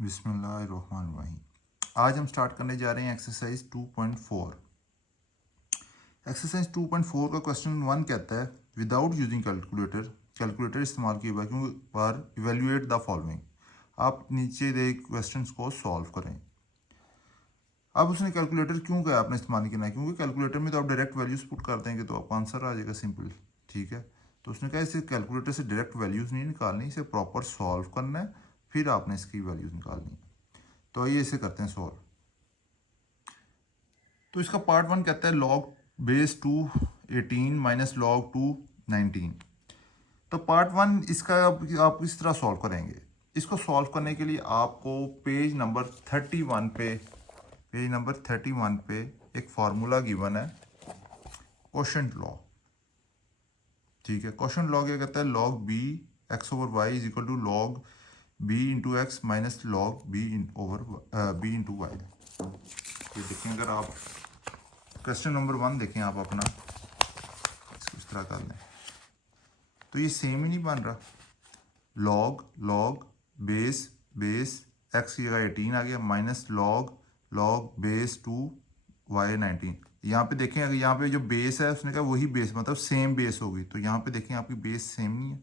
बिस्मिल्लाहिर्रहमानिर्रहीम। आज हम स्टार्ट करने जा रहे हैं एक्सरसाइज 2.4। एक्सरसाइज 2.4 का क्वेश्चन 1 कहता है विदाउट यूजिंग कैलकुलेटर इस्तेमाल किए वैक्यूम पर इवेल्युएट द फॉलोइंग। आप नीचे दे क्वेश्चंस को सॉल्व करें। अब उसने कैलकुलेटर क्यों कहा आपने इस्तेमाल नहीं करना है, क्योंकि कैलकुलेटर में तो आप डायरेक्ट वैल्यूज पुट कर देंगे तो आपका आंसर आ जाएगा सिंपल। ठीक है, तो उसने कहा इसे कैलकुलेटर से डायरेक्ट वैल्यूज नहीं निकालनी, इसे प्रॉपर सॉल्व करना है, फिर आपने इसकी वैल्यूज निकालनी है। तो आइए इसे करते हैं सॉल्व। तो इसका पार्ट 1 कहता है log बेस 2 18 माइनस log 2 19। तो पार्ट 1 इसका आप इस तरह सॉल्व करेंगे। इसको सॉल्व करने के लिए आपको पेज नंबर 31 पे एक फार्मूला गिवन है कोशेंट लॉ। ठीक है, कोशेंट लॉ क्या कहता है, log b x over y is equal to log b into x minus log b into y. ये देखें, अगर आप क्वेश्चन नंबर 1 देखें, आप अपना इसको इस तरह कर लें तो ये सेम ही नहीं बन रहा। log बेस एक्स की जगह 18 आ गया माइनस log बेस 2 y 19। यहाँ पे देखें, अगर यहाँ पे जो बेस है उसने कहा वही बेस मतलब सेम बेस होगी, तो यहाँ पे देखें आपकी बेस सेम नहीं है,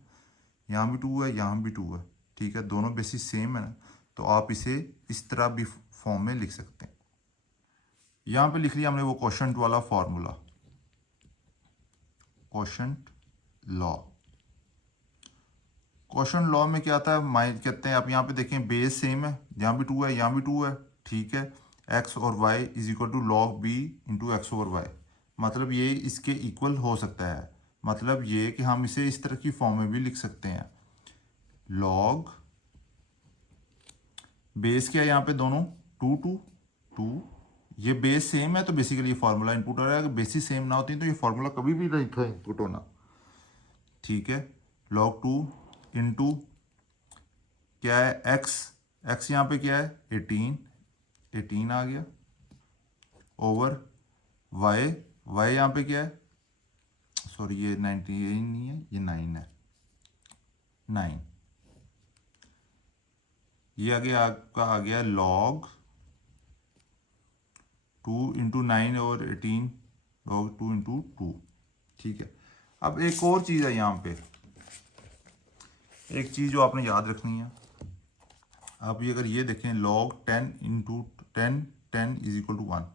यहाँ भी 2 है यहाँ भी 2 है। ठीक है, दोनों बेसिस सेम है ना, तो आप इसे इस तरह भी फॉर्म में लिख सकते हैं। यहाँ पे लिख लिया हमने वो कोशेंट वाला formula, quotient law. Quotient law में क्या आता है, कहते हैं आप यहाँ पे देखें बेस सेम है, यहाँ भी 2 है यहाँ भी 2 है। ठीक है, एक्स और y is equal to log b into x over y, मतलब ये इसके इक्वल हो सकता है। मतलब ये कि हम इसे इस तरह की फॉर्म में भी लिख सकते हैं, log बेस क्या है यहाँ पे दोनों 2 ये बेस सेम है तो बेसिकली ये फार्मूला इनपुट हो रहा है। अगर बेसिस सेम ना होती तो ये फार्मूला कभी भी नहीं था इनपुट होना। ठीक है, log 2 इंटू क्या है एक्स यहाँ पे क्या है 18 आ गया ओवर वाई यहाँ पे क्या है, सॉरी ये 98 नहीं है, ये 9 है, 9। ये आगे आपका आ गया log 2 इंटू 9 और 18 log 2 इंटू 2। ठीक है, अब एक और चीज़ है यहाँ पे, एक चीज़ जो आपने याद रखनी है। आप ये अगर ये देखें log 10 into 10 is equal to 1,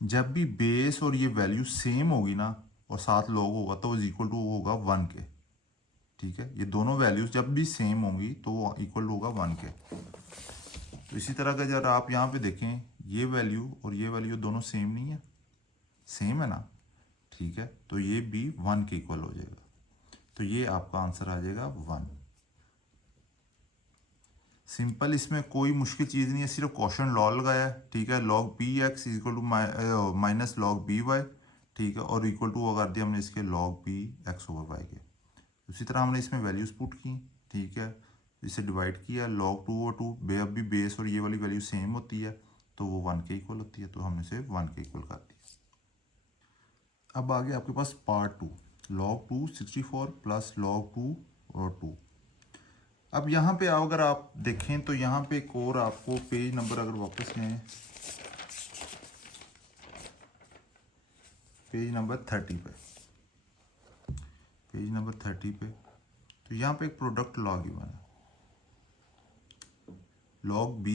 जब भी बेस और ये वैल्यू सेम होगी ना और साथ log होगा तो इज इक्वल टू होगा 1 के। ठीक है, ये दोनों वैल्यूज जब भी सेम होंगी तो वो इक्वल होगा 1 के। तो इसी तरह का जब आप यहाँ पे देखें ये वैल्यू और ये वैल्यू दोनों सेम नहीं है, सेम है ना। ठीक है, तो ये भी 1 के इक्वल हो जाएगा, तो ये आपका आंसर आ जाएगा 1। सिंपल, इसमें कोई मुश्किल चीज़ नहीं है, सिर्फ कोशेंट लॉ लगाया है। ठीक है, log b x equal to minus log b y। ठीक है, और इक्वल टू कर दिया हमने इसके log b x over y के। उसी तरह हमने इसमें वैल्यूज पुट की। ठीक है, इसे डिवाइड किया log 2 और 2 अब भी बेस और ये वाली वैल्यू सेम होती है तो वो 1 के इक्वल होती है, तो हमने इसे 1 के इक्वल कर दिया। अब आ गया आपके पास पार्ट 2, log 2 64 प्लस log 2 और 2। अब यहाँ पे अगर आप देखें तो यहाँ पे एक और आपको पेज नंबर अगर वापस लें, पेज नंबर 30 पे, तो यहाँ पे एक प्रोडक्ट लॉ गिवन है, log b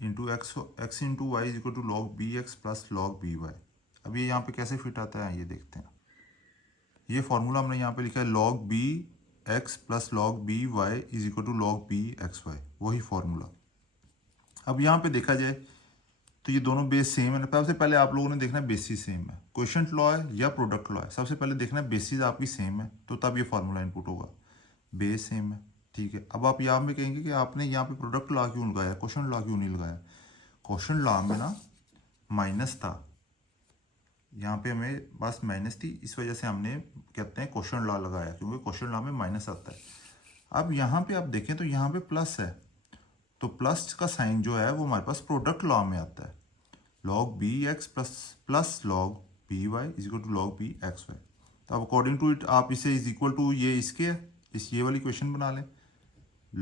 into x into y is equal to log b x plus log b y। अब ये यहाँ पे कैसे फिट आता है ये देखते हैं। ये फॉर्मूला हमने यहाँ पे लिखा है log b x plus log b y is equal to log b x y, वही फॉर्मूला। अब यहाँ पे देखा जाए तो ये दोनों बेस सेम है ना। सबसे पहले आप लोगों ने देखना है बेसिस सेम है, कोशेंट लॉ है या प्रोडक्ट लॉ है, सबसे पहले देखना है बेसिस आपकी सेम है तो तब ये फार्मूला इनपुट होगा, बेस सेम है। ठीक है, अब आप यहाँ पे कहेंगे कि आपने यहाँ पे प्रोडक्ट लॉ क्यों लगाया, कोशेंट लॉ क्यों नहीं लगाया। कोशेंट लॉ में ना माइनस था, यहाँ पे हमें बस माइनस थी, इस वजह से हमने कहते हैं कोशेंट लॉ लगाया, क्योंकि कोशेंट लॉ में माइनस आता है। अब यहाँ पे आप देखें तो यहाँ पे प्लस है, तो प्लस का साइन जो है वो हमारे पास प्रोडक्ट लॉ में आता है, log b x plus log b y is equal to log b x y। तो अब अकॉर्डिंग टू इट आप इसे इज इक्वल टू ये इसके ये वाली क्वेश्चन बना लें,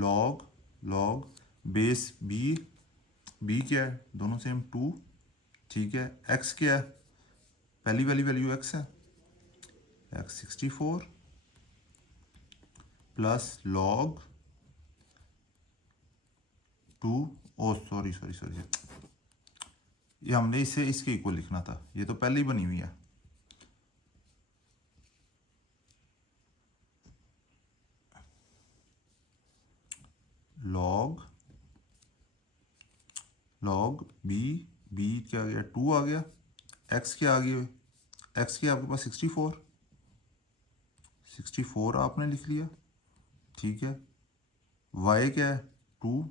log बेस b बी क्या है, दोनों सेम 2, ठीक है। एक्स क्या है, पहली वाली वैल्यू एक्स है, एक्स 64 प्लस लॉग 2, ओ सॉरी सॉरी सॉरी, ये हमने इसे इसके इक्वल लिखना था, ये तो पहले ही बनी हुई है। लॉग बी, बी क्या आ गया 2 आ गया, एक्स क्या आ गया, एक्स क्या आपके पास 64 आपने लिख लिया, ठीक है। वाई क्या है 2,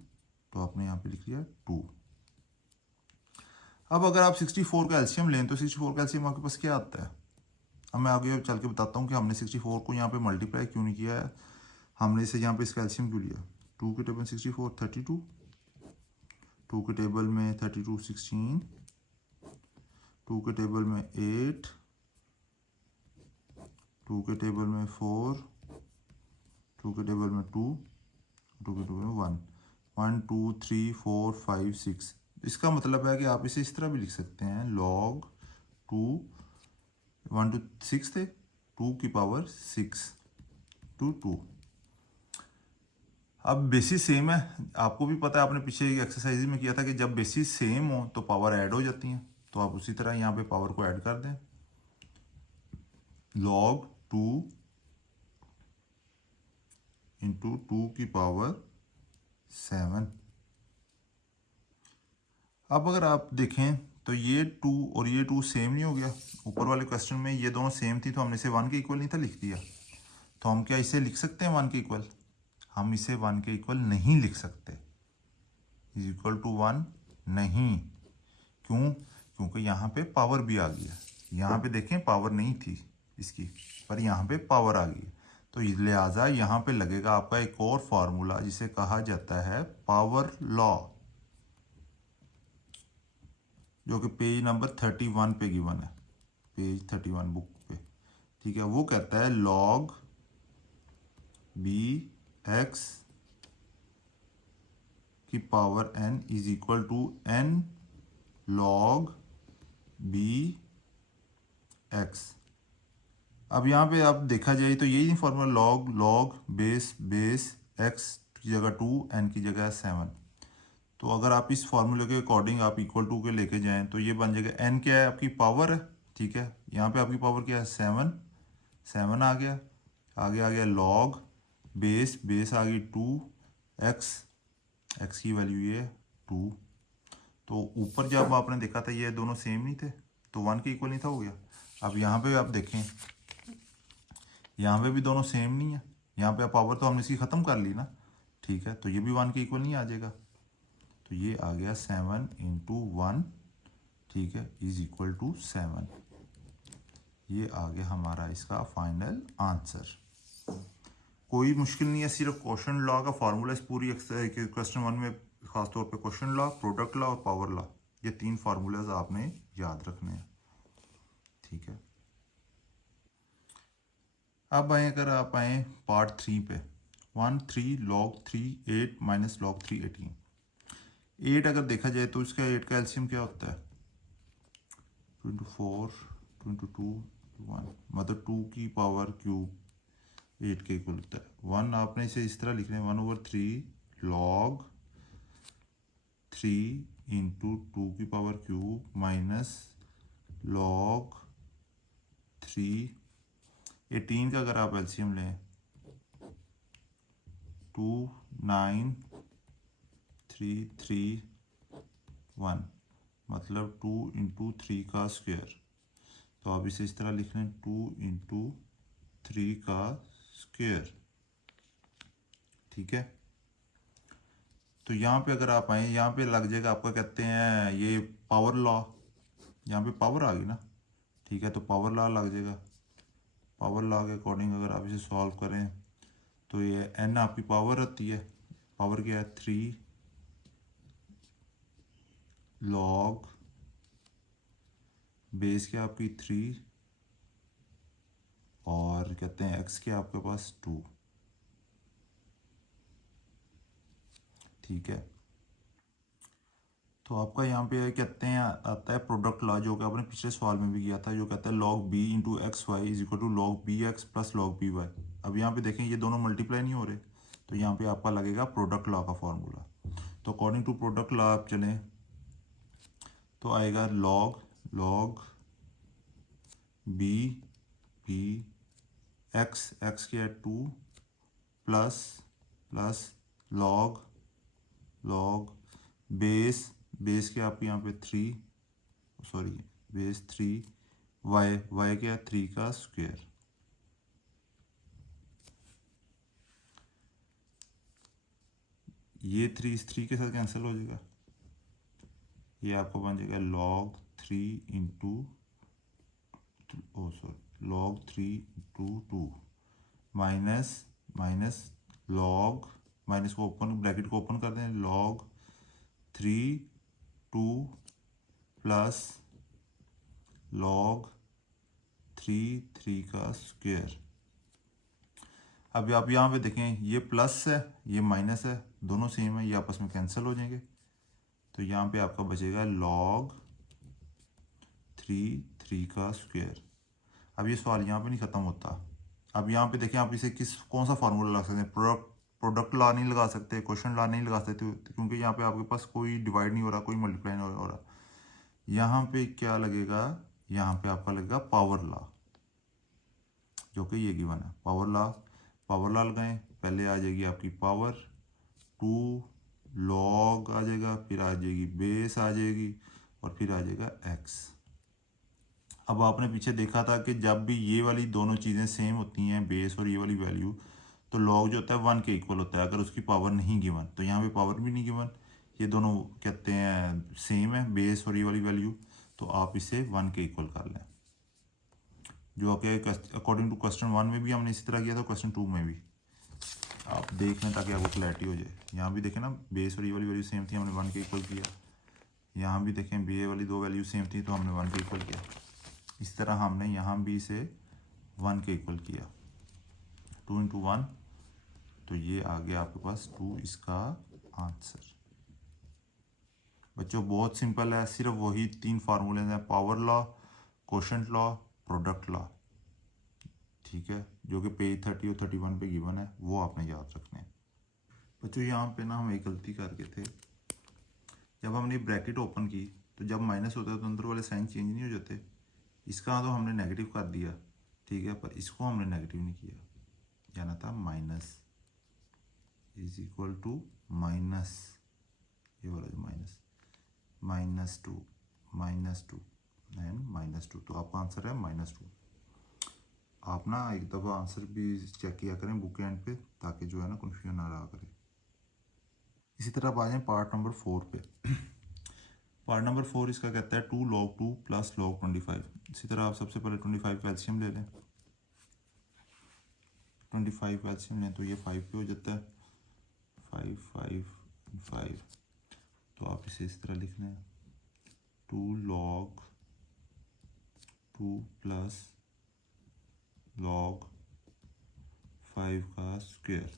तो आपने यहाँ पे लिख लिया 2। अब अगर आप 64 का एलसीएम लें तो 64 का एलसीएम आपके पास क्या आता है। अब मैं आगे चल के बताता हूँ कि हमने 64 को यहाँ पे मल्टीप्लाई क्यों नहीं किया है, हमने इसे यहाँ पे इसका एलसीएम क्यों लिया। 2 के टेबल 64 32, 2 के टेबल में 32 16, 2 के टेबल में 8, 2 के टेबल में 4, 2 के टेबल में 2, 2 के टेबल में 1, 1 2 3 4 5 6। इसका मतलब है कि आप इसे इस तरह भी लिख सकते हैं, log 2 1 to 6 थे, 2 की पावर 6 to 2। अब बेसिस सेम है, आपको भी पता है, आपने पीछे एक्सरसाइज में किया था कि जब बेसिस सेम हो तो पावर ऐड हो जाती हैं, तो आप उसी तरह यहाँ पे पावर को ऐड कर दें। log 2 इंटू 2 की पावर 7। अब अगर आप देखें तो ये 2 और ये 2 सेम नहीं हो गया, ऊपर वाले क्वेश्चन में ये दोनों सेम थी तो हमने इसे 1 के इक्वल नहीं था लिख दिया, तो हम क्या इसे लिख सकते हैं 1 के इक्वल, हम इसे 1 के इक्वल नहीं लिख सकते, इज इक्वल टू 1 नहीं। क्यों, क्योंकि यहाँ पे पावर भी आ गया, यहाँ पे देखें पावर नहीं थी इसकी, पर यहाँ पे पावर आ गई, तो लिहाजा यहाँ पे लगेगा आपका एक और फार्मूला जिसे कहा जाता है पावर लॉ, जो कि पेज नंबर 31 पे गिवन है, पेज 31 बुक पे, ठीक है। वो कहता है log बी एक्स की power n is equal to n log b x. अब यहाँ पे आप देखा जाए तो यही फॉर्मूला, log बेस x की जगह 2, n की जगह 7, तो अगर आप इस फार्मूले के अकॉर्डिंग आप इक्वल टू के लेके जाएं तो ये बन जाएगा, n क्या है आपकी पावर है, ठीक है। यहाँ पे आपकी पावर क्या है 7 आ गया, आगे आ गया log बेस आ गई 2, x की वैल्यू ये 2, तो ऊपर जब आपने देखा था ये दोनों सेम नहीं थे तो 1 के इक्वल नहीं था, हो गया। अब यहाँ पे आप देखें, यहाँ पे भी दोनों सेम नहीं है, यहाँ पे पावर तो हमने इसकी ख़त्म कर ली ना, ठीक है, तो ये भी 1 के इक्वल नहीं आ जाएगा, तो ये आ गया 7 इंटू 1, ठीक है, इज इक्वल टू 7। ये आ गया हमारा इसका फाइनल आंसर। कोई मुश्किल नहीं है, सिर्फ क्वेश्चन लॉ का फार्मूला इस पूरी क्वेश्चन 1 में खासतौर पे क्वेश्चन लॉ, प्रोडक्ट लॉ और पावर लॉ, ये 3 फार्मूलाज आपने याद रखने हैं, ठीक है। अब अगर आप आए पार्ट 3 पे, 1 3 log 3 8 माइनस log 3 18। 8 अगर देखा जाए तो इसका 8 का एलसीएम क्या होता है 24 22 1, मतलब 2 की पावर क्यूब 8 के इक्वल होता है। 1 आपने इसे इस तरह लिखना है 1/3 log 3 इंटू 2 की पावर क्यूब माइनस log 3 18 का अगर आप एलसीएम लें 2 9 3 3 1, मतलब 2 इंटू 3 का स्क्वायर, तो आप इसे इस तरह लिख लें 2 इंटू 3 का स्क्वायर, ठीक है। तो यहाँ पे अगर आप आए, यहाँ पे लग जाएगा आपका, कहते हैं ये पावर लॉ, यहाँ पे पावर आ गई ना, ठीक है, तो पावर लॉ लग जाएगा। पावर लॉ के अकॉर्डिंग अगर आप इसे सॉल्व करें तो ये n आपकी पावर आती है, पावर क्या है 3 log बेस क्या आपकी 3 और कहते हैं x क्या आपके पास 2, ठीक है। तो आपका यहाँ पे कहते हैं आता है प्रोडक्ट लॉ, जो कि आपने पिछले सवाल में भी किया था, जो कहता है log b into x y is equal to log b x plus log b y. अब यहाँ पे देखें ये दोनों मल्टीप्लाई नहीं हो रहे, तो यहाँ पे आपका लगेगा प्रोडक्ट लॉ का फॉर्मूला। तो अकॉर्डिंग टू प्रोडक्ट लॉ आप चलें तो आएगा log log b b x x के है 2 plus plus log log base base के आपके यहाँ पे 3 सॉरी बेस 3 वाई वाई क्या है 3 का स्क्वायर। ये 3 इस 3 के साथ कैंसिल हो जाएगा, ये आपको बन जाएगा log 3 into log 3 into 2 minus minus log minus को ओपन ब्रैकेट को ओपन कर दें log 3 2 प्लस log 3 का स्क्वायर। अब आप यहाँ पे देखें ये प्लस है ये माइनस है, दोनों सेम है, ये आपस में कैंसिल हो जाएंगे। तो यहाँ पे आपका बचेगा log 3 का स्क्वायर। अब ये सवाल यहाँ पे नहीं ख़त्म होता। अब यहाँ पे देखें आप इसे कौन सा फार्मूला लगा सकते हैं, प्रोडक्ट लॉ नहीं लगा सकते, क्वेश्चन लॉ नहीं लगा सकते, क्योंकि यहाँ पे आपके पास कोई डिवाइड नहीं हो रहा, कोई मल्टीप्लाई नहीं हो रहा। यहाँ पे क्या लगेगा, यहाँ पे आपका लगेगा पावर लॉ, जो कि ये गिवन है। पावर लॉ लगाएं, पहले आ जाएगी आपकी पावर 2 लॉग आ जाएगा, फिर आ जाएगी बेस आ जाएगी और फिर आ जाएगा एक्स। अब आपने पीछे देखा था कि जब भी ये वाली दोनों चीज़ें सेम होती हैं, बेस और ये वाली वैल्यू, तो लॉग जो होता है 1 के इक्वल होता है अगर उसकी पावर नहीं गिवन। तो यहाँ पे पावर भी नहीं गिवन, ये दोनों कहते हैं सेम है बेस और ये वाली वैल्यू, तो आप इसे 1 के इक्वल कर लें, जो क्या अकॉर्डिंग टू क्वेश्चन 1 में भी हमने इसी तरह किया था, क्वेश्चन 2 में भी आप देख लें ताकि आपको क्लैरिटी हो जाए। यहाँ भी देखें ना बेस और ये वाली वैल्यू सेम थी, हमने 1 के इक्वल किया। यहाँ भी देखें बी वाली दो वैल्यू सेम थी तो हमने 1 के इक्वल किया। इस तरह हमने यहाँ भी इसे 1 के इक्वल किया, 2 इंटू 1, तो ये आ गया आपके पास 2 इसका आंसर। बच्चों बहुत सिंपल है, सिर्फ वही 3 फार्मूले हैं, power law, quotient law, product law, ठीक है, जो कि पेज 30 और 31 पे गिवन है, वो आपने याद रखने हैं। बच्चों यहाँ पे ना हम एक गलती करके थे, जब हमने ब्रैकेट ओपन की तो जब माइनस होता है तो अंदर वाले साइन चेंज नहीं हो जाते। इसका तो हमने नेगेटिव कर दिया, ठीक है, पर इसको हमने नेगेटिव नहीं किया, जाना था minus is equal to minus, ये वाला जो -2 एंड -2, तो आपका आंसर है -2। आप ना एक दफ़ा आंसर भी चेक किया करें बुक एंड पे, ताकि जो है ना कन्फ्यूजन ना रहा करे। इसी तरह आप आ जाएँ पार्ट नंबर 4 पे। पार्ट नंबर 4 इसका कहता है 2 log 2 प्लस log 25। इसी तरह आप सबसे पहले 25 का एलसीएम ले लें, 25 का एलसीएम लें तो ये 5 पे हो जाता है, 5 तो आप इसे इस तरह लिख लें 2 log 2 प्लस log 5 का स्क्वायर,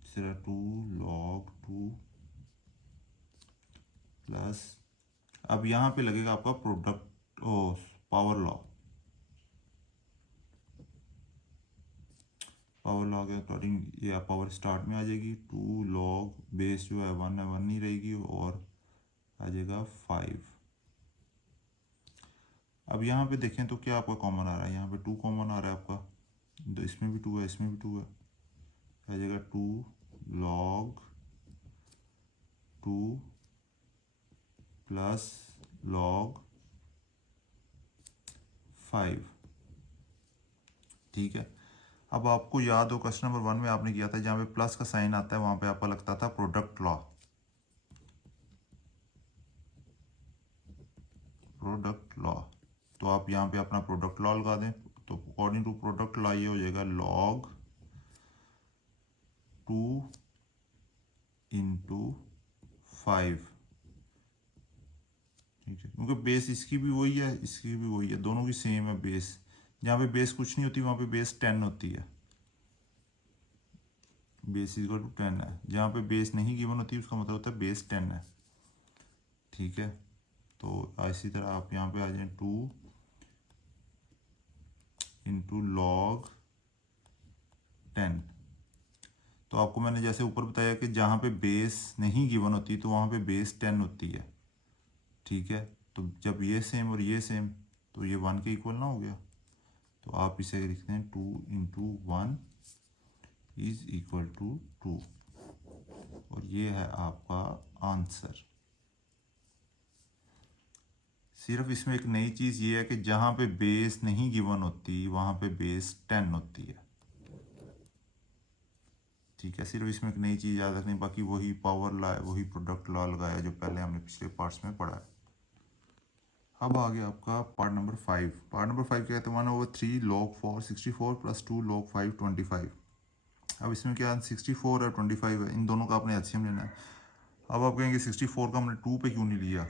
इस तरह 2 log 2 प्लस, अब यहाँ पे लगेगा आपका प्रोडक्ट पावर लॉ के अकॉर्डिंग ये पावर स्टार्ट में आ जाएगी, 2 log बेस जो है 1 है 1 नहीं रहेगी और आ जाएगा 5। अब यहाँ पे देखें तो क्या आपका कॉमन आ रहा है, यहाँ पे 2 कॉमन आ रहा है आपका, तो इसमें भी 2 है इसमें भी 2 है, आ जाएगा 2 log 2 प्लस log 5, ठीक है। अब आपको याद हो क्वेश्चन नंबर 1 में आपने किया था, जहाँ पे प्लस का साइन आता है वहाँ पे आपका लगता था प्रोडक्ट लॉ, तो आप यहाँ पे अपना प्रोडक्ट लॉ लगा दें। तो अकॉर्डिंग टू प्रोडक्ट लॉ ये हो जाएगा log 2 इंटू 5, ठीक है, क्योंकि बेस इसकी भी वही है इसकी भी वही है, दोनों की सेम है बेस। जहाँ पे बेस कुछ नहीं होती वहाँ पे बेस 10 होती है, बेस इज इक्वल टू 10 है। जहाँ पे बेस नहीं गिवन होती उसका मतलब होता है बेस 10 है। ठीक है, तो इसी तरह आप यहाँ पे आ जाए 2 इंटू लॉग 10। तो आपको मैंने जैसे ऊपर बताया कि जहाँ पे बेस नहीं गिवन होती तो वहाँ पे बेस 10 होती है। ठीक है, तो जब ये सेम और ये सेम तो ये 1 के इक्वल ना हो गया। तो आप इसे लिखते हैं 2 इंटू 1 इज इक्वल टू 2 और ये है आपका आंसर। सिर्फ इसमें एक नई चीज़ ये है कि जहाँ पे बेस नहीं गिवन होती वहाँ पे बेस 10 होती है। ठीक है, सिर्फ इसमें एक नई चीज़ याद रखनी, बाकी वही पावर लॉ है, वही प्रोडक्ट लॉ लगाया जो पहले हमने पिछले पार्ट्स में पढ़ा है। अब आ गया आपका पार्ट नंबर 5। पार्ट नंबर 5 क्या कहते हैं 1/3 log 4 64 प्लस 2 log 5 25। अब इसमें क्या 64 और 25 है, इन दोनों का आपने एलसीएम लेना है। अब आप कहेंगे 64 का हमने 2 पे क्यों नहीं लिया,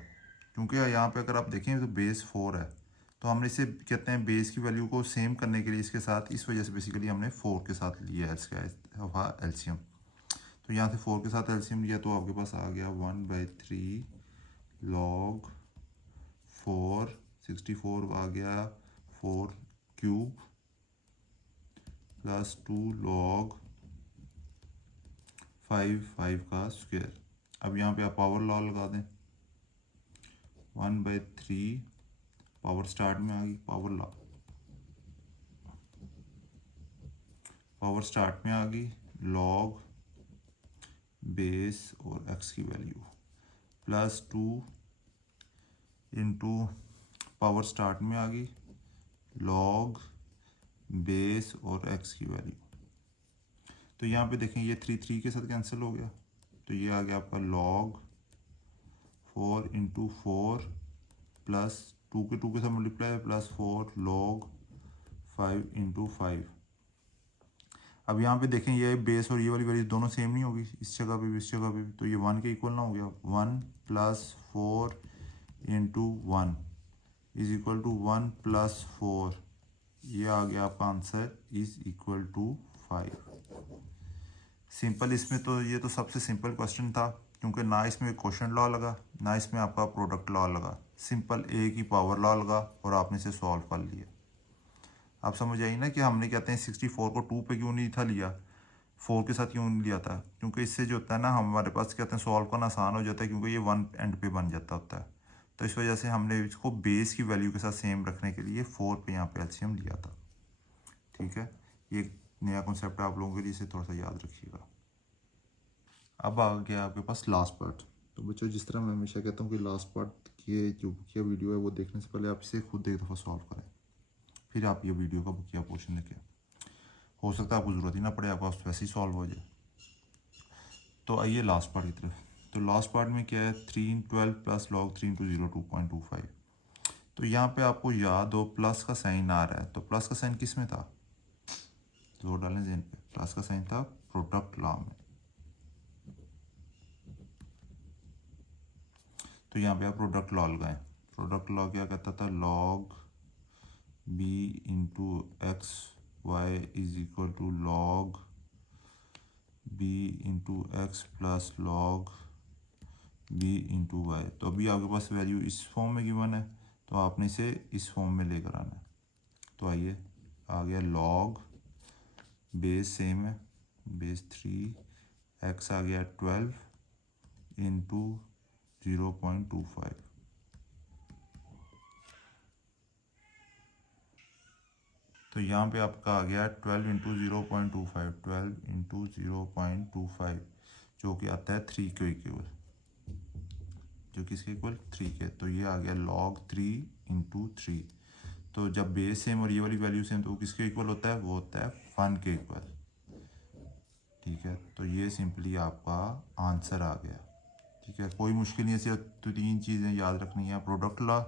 क्योंकि यहाँ पे अगर आप देखें तो बेस 4 है, तो हमने इसे कहते हैं बेस की वैल्यू को सेम करने के लिए इसके साथ, इस वजह से बेसिकली हमने 4 के साथ लिया है इसका एलसीएम। तो यहाँ से 4 के साथ एलसीएम लिया तो आपके पास आ गया 1/3 log 4 64 आ गया 4 क्यूब प्लस 2 log 5 का स्क्वायर। अब यहाँ पे आप पावर लॉ लगा दें 1/3 पावर स्टार्ट में आ गई, पावर लॉ पावर स्टार्ट में आ गई log बेस और x की value plus 2 into power start में आ गई log बेस और x की वैल्यू। तो यहाँ पे देखें ये 3 के साथ कैंसिल हो गया, तो ये आ गया आपका log 4 इंटू 4 प्लस 2 के साथ मल्टीप्लाई प्लस 4 log 5 इंटू 5। अब यहाँ पे देखें ये बेस और ये वाली वैल्यू दोनों सेम नहीं होगी, इस जगह पे भी इस जगह पे भी, तो ये 1 के इक्वल ना हो गया। 1 plus 4 into 1 is equal to 1 plus 4, ये आ गया आपका answer is equal to 5। Simple, इसमें तो ये तो सबसे सिंपल क्वेश्चन था, क्योंकि ना इसमें क्वेश्चन लॉ लगा ना इसमें आपका प्रोडक्ट लॉ लगा, सिंपल एक ही पावर लॉ लगा और आपने इसे सॉल्व कर लिया। आप समझ आई ना कि हमने कहते हैं 64 को 2 पे क्यों नहीं था लिया, 4 के साथ क्यों नहीं लिया था, क्योंकि इससे जो होता है ना हमारे पास कहते हैं सॉल्व करना आसान हो जाता है, क्योंकि ये 1 एंड पे बन जाता होता है। तो इस वजह से हमने इसको बेस की वैल्यू के साथ सेम रखने के लिए 4 पे यहाँ पे एलसीएम लिया था। ठीक है, ये नया कॉन्सेप्ट है आप लोगों के लिए, इसे थोड़ा सा याद रखिएगा। अब आ गया आपके पास लास्ट पार्ट। तो बच्चों जिस तरह मैं हमेशा कहता हूँ कि लास्ट पार्ट की जो बुकिया वीडियो है वो देखने से पहले आप इसे खुद एक दफ़ा सॉल्व करें, फिर आप ये वीडियो का बुकिया पोर्शन देखें। हो सकता है आपको ज़रूरत ही ना पड़े, आपका वैसे ही सॉल्व हो जाए। तो आइए लास्ट पार्ट की तरफ। तो लास्ट पार्ट में क्या है 3 12 प्लस log 3 इंटू 0 2.25। तो यहाँ पे आपको याद हो प्लस का साइन आ रहा है, तो प्लस का साइन किस में था, जोर डालें ज़हन पे, प्लस का साइन था प्रोडक्ट लॉ में। तो यहाँ पे आप प्रोडक्ट लॉ लगाएं। प्रोडक्ट लॉ क्या कहता था, log b into x y is equal to log b into x plus log b into y. तो अभी आपके पास वैल्यू इस फॉर्म में गिवन है, तो आपने इसे इस फॉर्म में लेकर आना है। तो आइए आ गया log बेस सेम है, बेस 3 x आ गया 12 इंटू 0.25। तो यहाँ पे आपका आ गया 12 इंटू 0.25, 12 इंटू 0.25 जो कि आता है 3 के इक्वल, जो किसके इक्वल 3 के। तो ये आ गया log 3 इंटू 3। तो जब बेस सेम और ये वाली वैल्यू सेम तो वो किसके इक्वल होता है, वो होता है 1 के इक्वल। ठीक है, तो ये सिंपली आपका आंसर आ गया। ठीक है, कोई मुश्किल नहीं है, सिर्फ तो 3 चीज़ें याद रखनी है, प्रोडक्ट लॉ,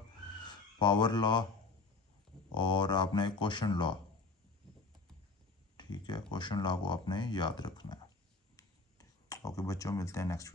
पावर लॉ और आपने क्वेश्चन लॉ। ठीक है, क्वेश्चन लॉ को आपने याद रखना है। ओके बच्चों, मिलते हैं नेक्स्ट